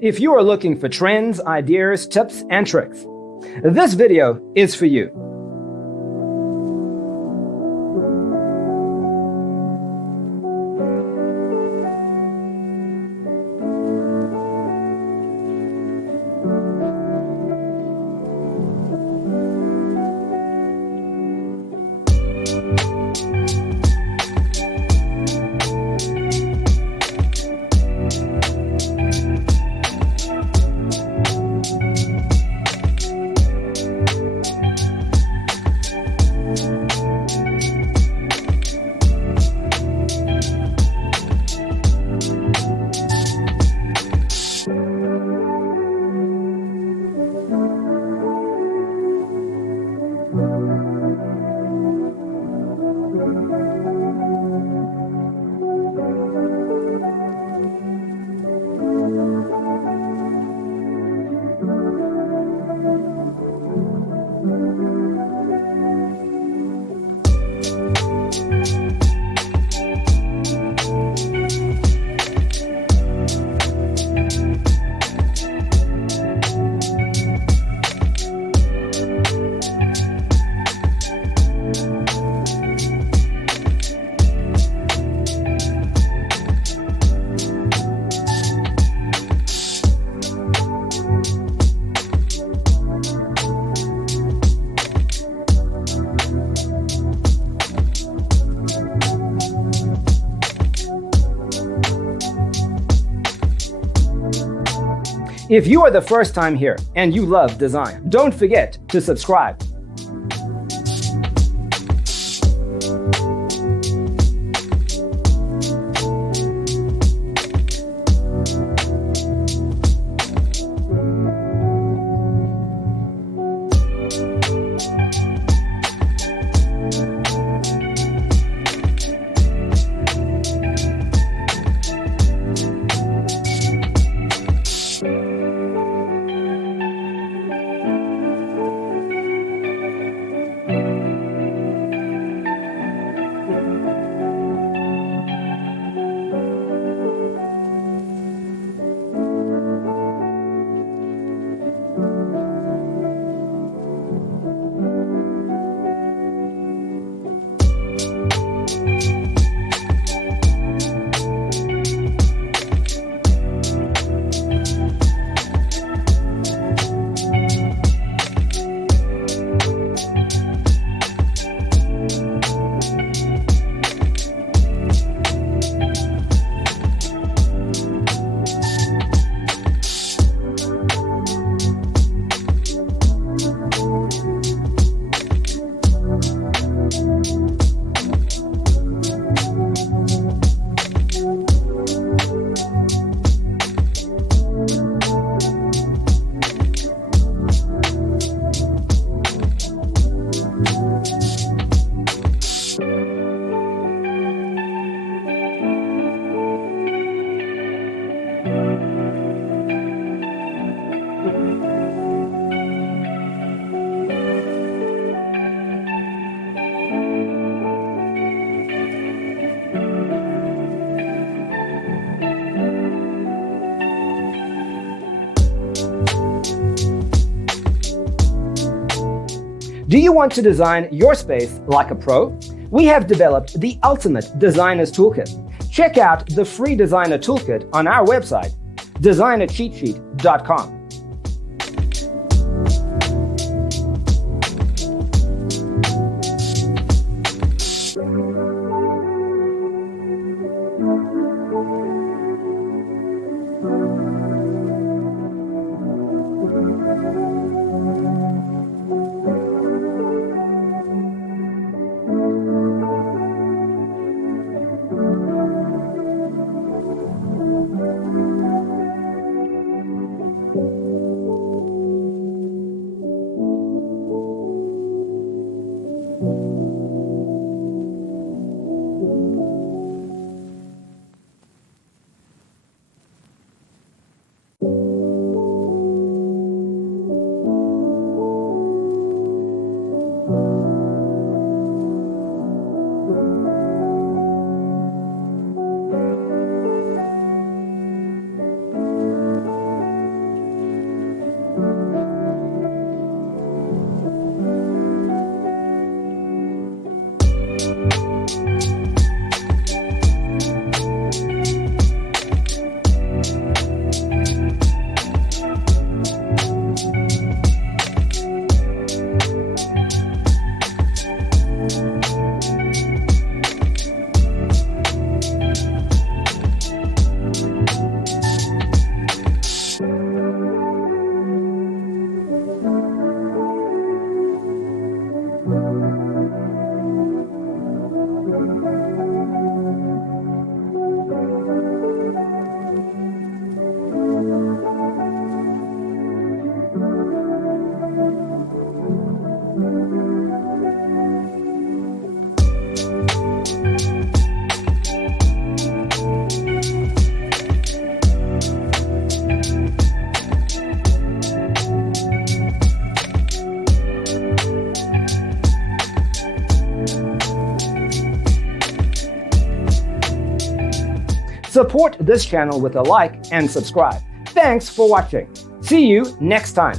If you are looking for trends, ideas, tips, and tricks, this video is for you. If you are the first time here and you love design, don't forget to subscribe. Do you want to design your space like a pro? We have developed the ultimate designer's toolkit. Check out the free designer toolkit on our website, designercheatsheet.com. Support this channel with a like and subscribe. Thanks for watching. See you next time.